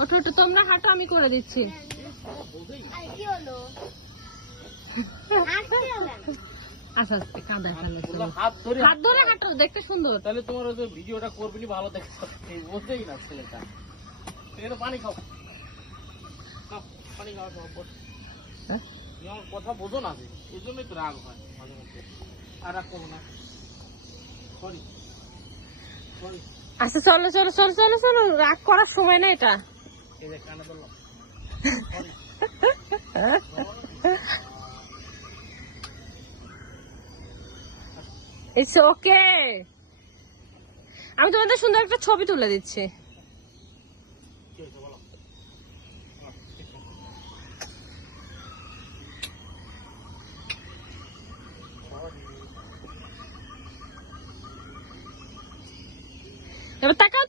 ওঠো ওঠো, তোমরা হাঁটো, আমি করে দিচ্ছি। আচ্ছা আচ্ছা, কাঁদায় ফেলো, হাত ধরে হাঁটো, দেখতে সুন্দর। তাহলে তোমার ওই ভিডিওটা করবি নি, ভালো দেখতে বোঝেই না ছেলেটা। এটা পানি খাও, পানি খাওয়া বস। তুমি আমার কথা বোঝো না, এই জন্যই তো রাগ হয় মাঝে মধ্যে। আর রাগ করবো না, সরি সরি। আচ্ছা চলো চলো চলো চলো চলো, রাগ করার সময় না এটা। এই যে কানে বললাম ইটস ওকে, আমি তোমাদের সুন্দর একটা ছবি তুলে দিচ্ছি। এবার তাকাও